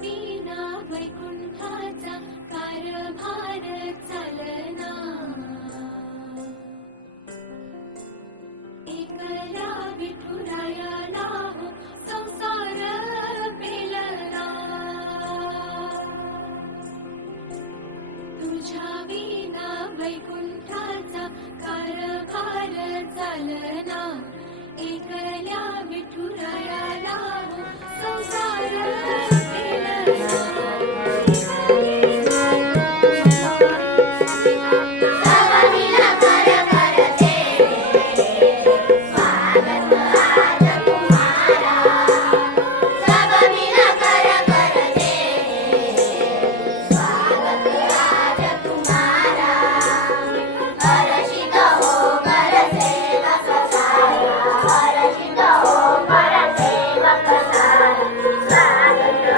विना वैकुंठाचा कारभार चालना, एकला विठुरायाला हो संसार पेलना, तुझ्या विना वैकुंठाचा कारभार चालना, एकल्या विठुरायाला हो संसार पेलना. स्वागत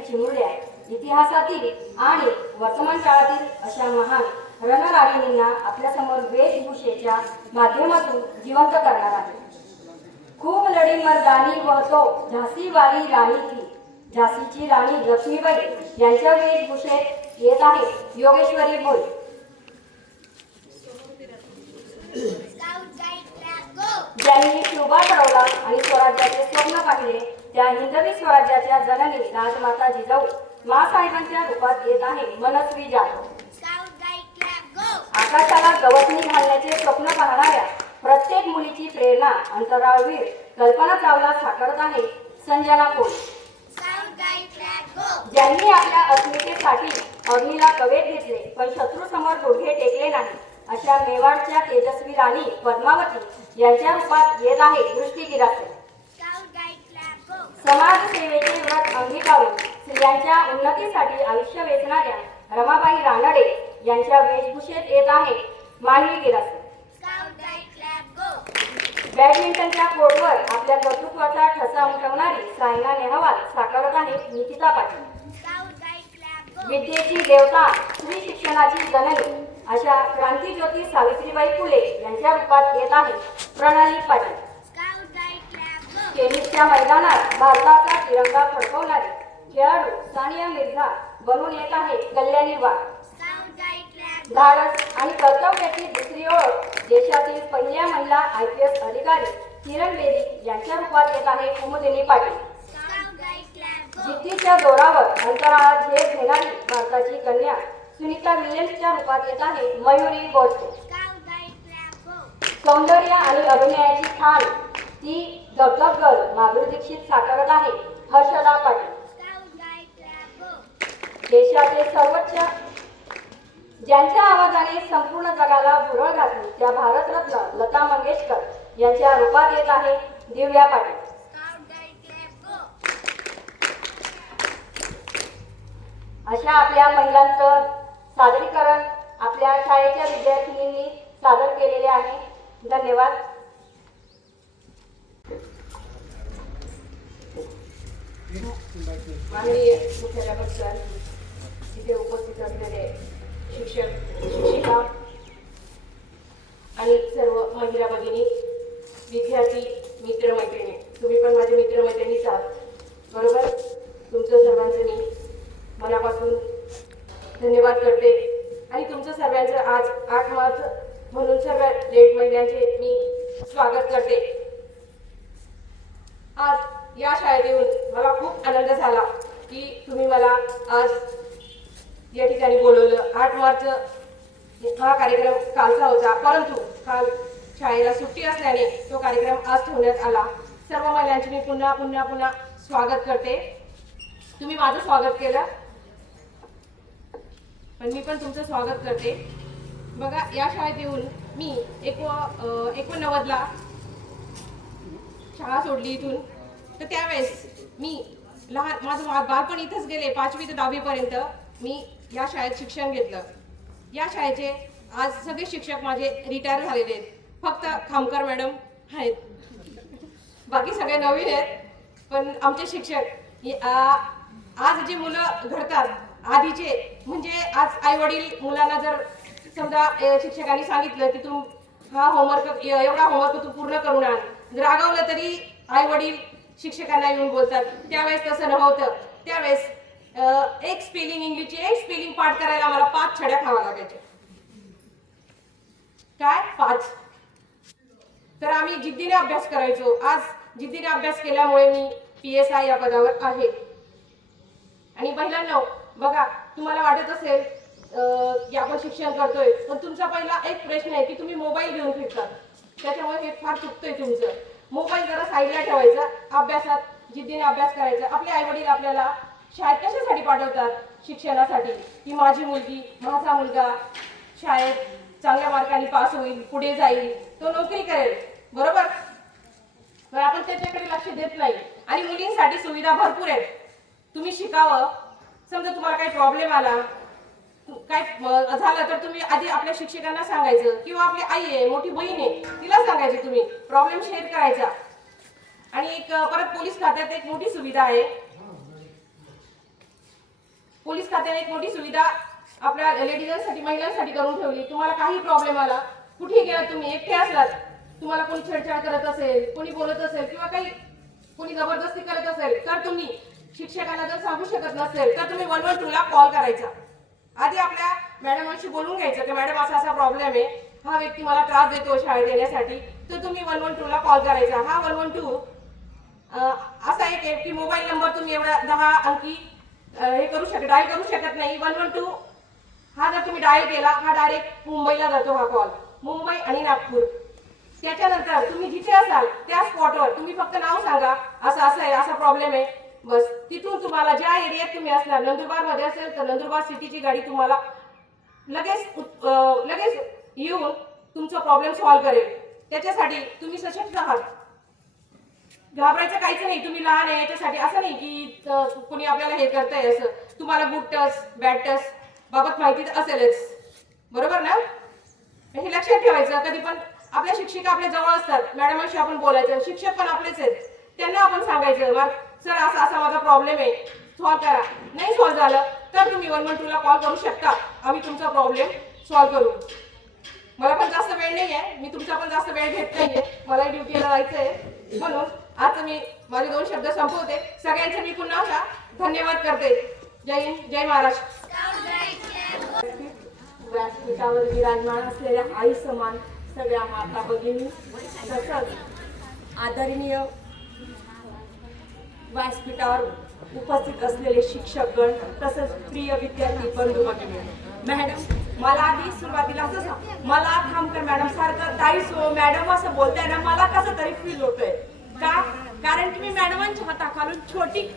राज्यातील चिमुरड्या इतिहासातील आणि वर्तमान काळातील अशा महान रणरागिणींना आपल्यासमोर वेशभूषेच्या माध्यमातून जिवंत करणार आहे. खूप लढी मर्दानी व तो झाशीवाली राणी थी. झाशीची राणी लक्ष्मीबाई यांच्या वेशभूषेत येत आहे योगेश्वरी भोई. ज्यांनी शिवबा ठरवला आणि स्वराज्याचे स्वप्न पाहिले त्या हिंदवी स्वराज्याच्या जननी राजमाता जिजाऊ मासाहेबांच्या रूपात येत आहे मनस्वी जाधव. आकाशाला गवसणी घालण्याचे स्वप्न पाहणाऱ्या प्रत्येक मुलीची प्रेरणा अंतराळवीर कल्पना चावला साकारत आहे संजना कोळी. ज्यांनी आपल्या अस्मितेसाठी अग्नीला कवेत घेतले पण शत्रूसमोर गुडघे टेकले नाही अशा मेवाडच्या तेजस्वी राणी पद्मावती यांच्या रूपात येत आहे दृष्टी गिरासे. समाजसेवेचे व्रत अंगीकारून स्त्रियांच्या उन्नतीसाठी आयुष्य वेचणाऱ्या रमाबाई रानडे यांच्या वेशभूषेत येत आहे मानवी गिरासे. बॅडमिंटनच्या कोर्टवर आपल्या कर्तृत्वाचा ठसा उमटवणारी सायना नेहवाल साकारत आहे निकिता पाटील. विद्येची देवता स्त्री शिक्षणाची जननी अशा क्रांतीज्योती सावित्रीबाई फुले यांच्या रूपात येत आहे प्रणाली पाटील. टेनिसच्या मैदानात भारताचा तिरंगा फडकवणारी खेळाडू सानिया मिर्झा बनून येत आहे कल्याणी वाघ. धाडस आणि कर्तव्याची दुसरी ओळख देशातील पहिल्या महिला IPS अधिकारी किरण बेदी यांच्या रूपात येत आहे कुमुदिनी पाटील. जिद्दीच्या जोरावर अंतराळात झेप घेणारी भारताची कन्या सुनीता विल्यम्सच्या रूपात येत आहे मयुरी बोरसे. सौंदर्य आणि अभिनयाची खान ती धबधब गर्ल माधुरी दीक्षित साकारत आहे हर्षदा पाटील. देशाचे सर्वोच्च ज्यांच्या आवाजाने संपूर्ण जगाला भुरळ घातली त्या भारतरत्न लता मंगेशकर यांच्या रूपात येत आहे दिव्या पाटील. अशा आपल्या महिलांचं सादरीकरण आपल्या शाळेच्या विद्यार्थिनींनी सादर केलेले आहे. धन्यवाद. माननीय मुख्याध्यापक सर, तिथे उपस्थित असलेले शिक्षक शिक्षिका आणि सर्व महिला भगिनी, विद्यार्थी, मित्रमैत्रिणी, तुम्ही पण माझे मित्रमैत्रिणीच आहात बरोबर. तुमचं सर्वांचं मी मनापासून धन्यवाद करते आणि तुमचं सर्वांचं आज 8 मार्च म्हणून सर्व लेट महिलांचे मी स्वागत करते. आज या शाळेत येऊन मला खूप आनंद झाला की तुम्ही मला आज या ठिकाणी बोलवलं. 8 मार्च हा कार्यक्रम कालचा होता परंतु काल शाळेला सुट्टी असल्याने तो कार्यक्रम आज ठेवण्यात आला. सर्व महिलांचे मी पुन्हा पुन्हा पुन्हा स्वागत करते. तुम्ही माझं स्वागत केलं पण मी पण तुमचं स्वागत करते. बघा, या शाळेत येऊन मी 89ला शाळा सोडली इथून. तर त्यावेळेस मी माझं बालपण इथंच गेले. 5वी ते 10वी पर्यंत मी या शाळेत शिक्षण घेतलं. या शाळेचे आज सगळे शिक्षक माझे रिटायर झालेले आहेत. फक्त खामकर मॅडम आहेत, बाकी सगळे नवीन आहेत. पण आमचे शिक्षक आज जे मुलं घडतात आधीचे, म्हणजे आज आई वडील मुलांना जर समजा शिक्षकांनी सांगितलं की तू हा होमवर्क एवढा होमवर्क तू पूर्ण करून आण, रागावलं तरी आई वडील शिक्षकांना येऊन बोलतात. त्यावेळेस तसं नव्हतं. त्यावेळेस एक स्पेलिंग इंग्लिशची एक स्पेलिंग पाठ करायला मला 5 छड्या खावा लागायच्या. काय 5? तर आम्ही जिद्दीने अभ्यास करायचो. आज जिद्दीने अभ्यास केल्यामुळे मी PSI या पदावर आहे. आणि महिलांनो बघा, तुम्हाला वाटत असेल की आपण शिक्षण करतोय पण तुमचा पहिला एक प्रश्न आहे की तुम्ही मोबाईल घेऊन फिरतात. त्याच्यामुळे हे फार चुकतंय तुमचं. मोबाईल जरा साईडला ठेवायचा, अभ्यासात जिद्दीने अभ्यास करायचा. आपले आई वडील आपल्याला शाळेत कशासाठी पाठवतात? शिक्षणासाठी, की माझी मुलगी माझा मुलगा शाळेत चांगल्या मार्काने पास होईल, पुढे जाईल, तो नोकरी करेल बरोबर. तर आपण त्याच्याकडे लक्ष देत नाही. आणि मुलींसाठी सुविधा भरपूर आहेत. तुम्ही शिकावं, समजा तुम्हाला काही प्रॉब्लेम आला, काय झालं तर तुम्ही आधी आपल्या शिक्षकांना सांगायचं किंवा आपली आई आहे, मोठी बहीण आहे, तिला सांगायचं. तुम्ही प्रॉब्लेम शेअर करायचा. आणि एक परत पोलीस खात्यात एक मोठी सुविधा आहे पोलीस खात्याने एक मोठी सुविधा आपल्या लेडीजांसाठी महिलांसाठी करून ठेवली. तुम्हाला काही प्रॉब्लेम आला, कुठेही गेला, तुम्ही एकटे असलात, तुम्हाला कोणी छेडछाड करत असेल, कोणी बोलत असेल किंवा काही कोणी जबरदस्ती करत असेल तर तुम्ही शिक्षकांना जर सांगू शकत नसेल तर तुम्ही 112 ला कॉल करायचा. आधी आपल्या मॅडमांशी बोलून घ्यायचं की मॅडम असा असा प्रॉब्लेम आहे, हा व्यक्ती मला त्रास देतो शाळेत येण्यासाठी, तर तुम्ही 112 ला कॉल करायचा. हा 112 असा एक आहे की मोबाईल नंबर तुम्ही एवढा 10 अंकी हे करू शकत डायल करू शकत नाही. 112 हा जर तुम्ही डायल केला, हा डायरेक्ट मुंबईला जातो हा कॉल, मुंबई आणि नागपूर. त्याच्यानंतर तुम्ही जिथे असाल त्या स्पॉटवर तुम्ही फक्त नाव सांगा, असं असं आहे, असा प्रॉब्लेम आहे, बस तिथून तुम्हाला ज्या एरियात तुम्ही असणार, नंदुरबार मध्ये असेल तर नंदुरबार सिटीची गाडी तुम्हाला लगेच येऊन तुमचा प्रॉब्लेम सॉल्व्ह करेल. त्याच्यासाठी तुम्ही सशक्त आहात, घाबरायचं काहीच नाही. तुम्ही लहान आहे याच्यासाठी असं नाही की कोणी आपल्याला हे करताय असं. तुम्हाला गुड टच बॅड टच बाबत माहिती असेलच, बरोबर ना? हे लक्षात ठेवायचं. कधी पण आपल्या शिक्षिका आपल्या जवळ असतात, मॅडमांशी आपण बोलायचं, शिक्षक पण आपलेच आहेत, त्यांना आपण सांगायचं सर असा असा माझा प्रॉब्लेम आहे, सॉल्व्ह करा. नाही सॉल्व्ह झालं तर तुम्ही 112 ला कॉल करू शकता, आम्ही तुमचा प्रॉब्लेम सॉल्व्ह करू. मला पण जास्त वेळ नाही आहे, मी तुमचा पण जास्त वेळ घेत नाहीये, मला ड्युटीला जायचं आहे, म्हणून आज मी माझे 2 शब्द संपवते. सगळ्यांचे मी पुन्हा धन्यवाद करते. जय हिंद, जय महाराष्ट्र. व्यासपीठावर विराजमान असलेल्या आई समान सगळ्या माता भगिनी, तसंच आदरणीय व्यासपीठावर उपस्थित असलेले शिक्षकगण, तसंच प्रिय विद्यार्थी बंधू भगिनी. मॅडम, मला आधी सुरुवातीला असं मला खामकर मॅडम सारखं ताईस हो मॅडम असं बोलताय ना, मला कसं तरी फील होतंय. का? कारण की मी मॅडमांच्या हाताखालून छोटी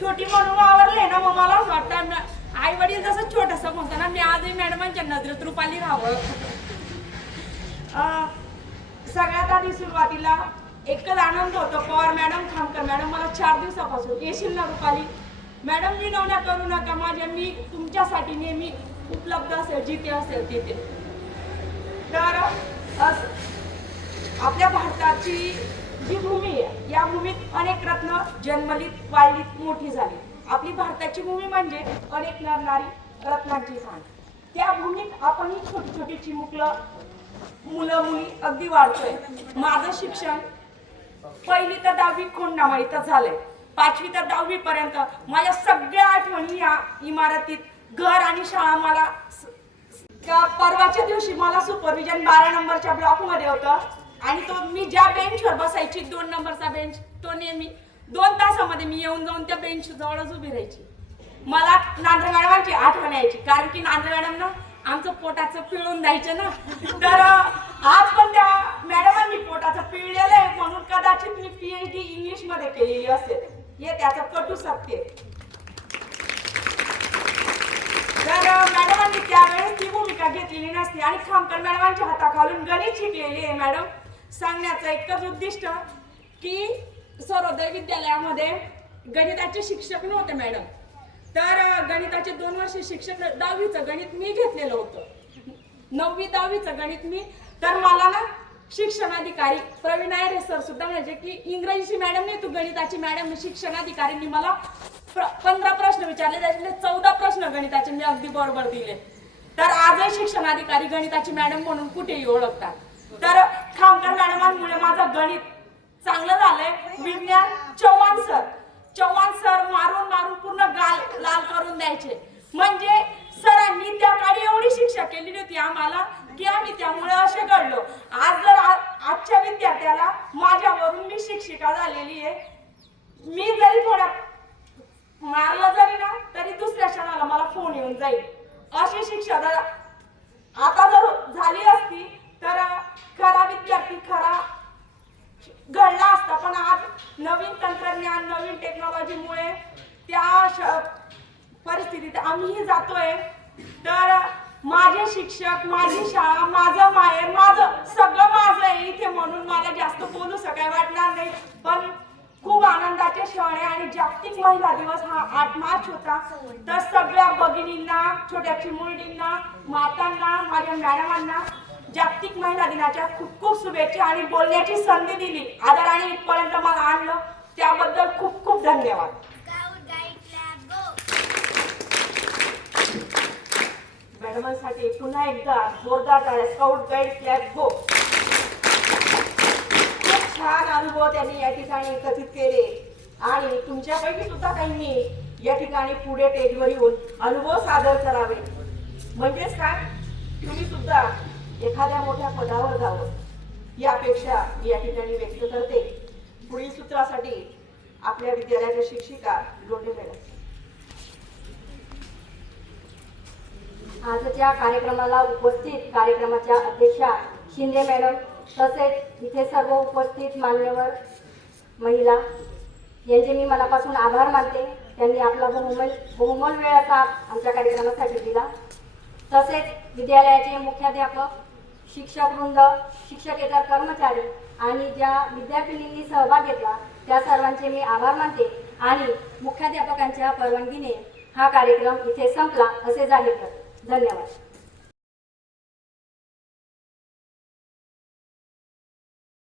म्हणून आवडले ना, मग मला असं वाटतं आई वडील जसं छोटंसं म्हणतो ना, मी आजही मॅडमांच्या नजरेत रुपाली राहावं. सगळ्यात आधी सुरुवातीला एकच आनंद होतो, पवार मॅडम, खामकर मॅडम मला 4 दिवसापासून येशील ना रुपाली मॅडम, विनवण्या करू नका माझ्या, मी तुमच्यासाठी नेहमी उपलब्ध असेल, जिथे असेल तिथे. तर आपल्या भारताची जी भूमी आहे, या भूमीत अनेक रत्न जन्मलीत, वाढलीत, मोठी झाली. आपली भारताची भूमी म्हणजे अनेक नरनारी रत्नांची खाण. त्या भूमीत आपण ही छोटी छोटी चिमुकलं मुलं मुली अगदी वाढतोय. माझं शिक्षण 1ली ते 10वी खोंडामाळीतच झालंय. 5वी ते 10वी पर्यंत माझ्या सगळ्या आठवणी या इमारतीत, घर आणि शाळा. मला परवाच्या दिवशी मला सुपरविजन 12 नंबरच्या ब्लॉक मध्ये होतं आणि तो मी ज्या बेंचवर बसायची 2 नंबरचा बेंच, तो नेहमी 2 तासामध्ये मी येऊन जाऊन त्या बेंच जवळच उभी राहायची. मला नांद्रे मॅडमांची आठवण यायची, कारण की नांद्रे मॅडम ना आमचं पोटाचं पिळून द्यायचं ना. तर आज पण त्या मॅडमांनी पोटाचं पिळलेलं आहे, म्हणून कदाचित मी PhD इंग्लिश मध्ये केलेली असेल, हे त्याचं कटू सत्य. तर मॅडमांनी त्यावेळेस ती भूमिका घेतलेली नसते आणि खामकर मॅडमांच्या हाताखालून गणित शिकलेली आहे. मॅडम, सांगण्याचं एकच उद्दिष्ट की सर्वोदय विद्यालयामध्ये गणिताचे शिक्षक नव्हते मॅडम, तर गणिताचे 2 वर्ष शिक्षक, 10वीचं गणित मी घेतलेलं होतं, 9वी 10वीचं गणित मी. तर मला ना शिक्षणाधिकारी प्रवीण आयरे सर सुद्धा म्हणजे की इंग्रजीची मॅडम नाही तू गणिताची मॅडम. शिक्षणाधिकाऱ्यांनी मला 15 प्रश्न विचारले, त्याच्यातले 14 प्रश्न गणिताचे मी अगदी बरोबर दिले. तर आजही शिक्षणाधिकारी गणिताची मॅडम म्हणून कुठेही ओळखतात. तर खामकर मॅडमांमुळे माझं गणित चांगलं झालंय. विज्ञान चव्हाण सर मारून मारून पूर्ण गाल लाल करून द्यायचे. म्हणजे सरांनी त्या काळी एवढी शिक्षा केलेली होती आम्हाला की आम्ही त्यामुळे असे घडलो. आज जर आजच्या विद्यार्थ्याला माझ्यावरून मी शिक्षिका झालेली आहे, मी जरी थोडा मारला जरी ना तरी दुसऱ्या क्षणाला मला फोन येऊन जाईल. अशी शिक्षा जर आता जर झाली असती तर खरा विद्यार्थी खरा घडला असता. पण आज नवीन तंत्रज्ञान, नवीन टेक्नॉलॉजीमुळे त्या परिस्थितीत आम्हीही जातोय. तर माझे शिक्षक, माझी शाळा, माझं माहेर, माझं सगळं माझं आहे इथे, म्हणून मला जास्त बोलू काय वाटणार नाही. पण खूप आनंदाचे क्षण आहे आणि जागतिक महिला दिवस हा 8 मार्च होता. तर सगळ्या भगिनींना, छोट्या चिमुरडींना, मातांना, माझ्या मॅडमांना जागतिक महिला दिनाच्या खूप खूप शुभेच्छा आणि बोलण्याची संधी दिली, आदराने इथपर्यंत मला आणलं, त्याबद्दल खूप खूप धन्यवाद. मॅडमांसाठी पुन्हा एकदा जोरदार टाळ्या. स्काउट गाईड फ्लॅग गो. खूप छान अनुभव त्यांनी या ठिकाणी एकत्रित केले आणि तुमच्यापैकी सुद्धा काहींनी या ठिकाणी पुढे टेजवर येऊन अनुभव सादर करावे. म्हणजेच काय, तुम्ही सुद्धा एखाद्या मोठ्या पदावर जावं ही अपेक्षा मी या ठिकाणी व्यक्त करते. पुढील सूत्रासाठी आपल्या विद्यालयाच्या शिक्षिका लोंढे मॅडम. आजच्या कार्यक्रमाला उपस्थित कार्यक्रमाच्या अध्यक्षा शिंदे मॅडम तसेच इथे सर्व उपस्थित मान्यवर महिला यांचे मी मनापासून आभार मानते. त्यांनी आपला बहुमोल वेळाचा आमच्या कार्यक्रमासाठी दिला. तसेच विद्यालयाचे मुख्याध्यापक, शिक्षकवृंद, शिक्षकेतर कर्मचारी आणि ज्या विद्यार्थिनींनी सहभाग घेतला त्या सर्वांचे मी आभार मानते आणि मुख्याध्यापकांच्या परवानगीने हा कार्यक्रम इथे संपला असे जाहीर करते. धन्यवाद.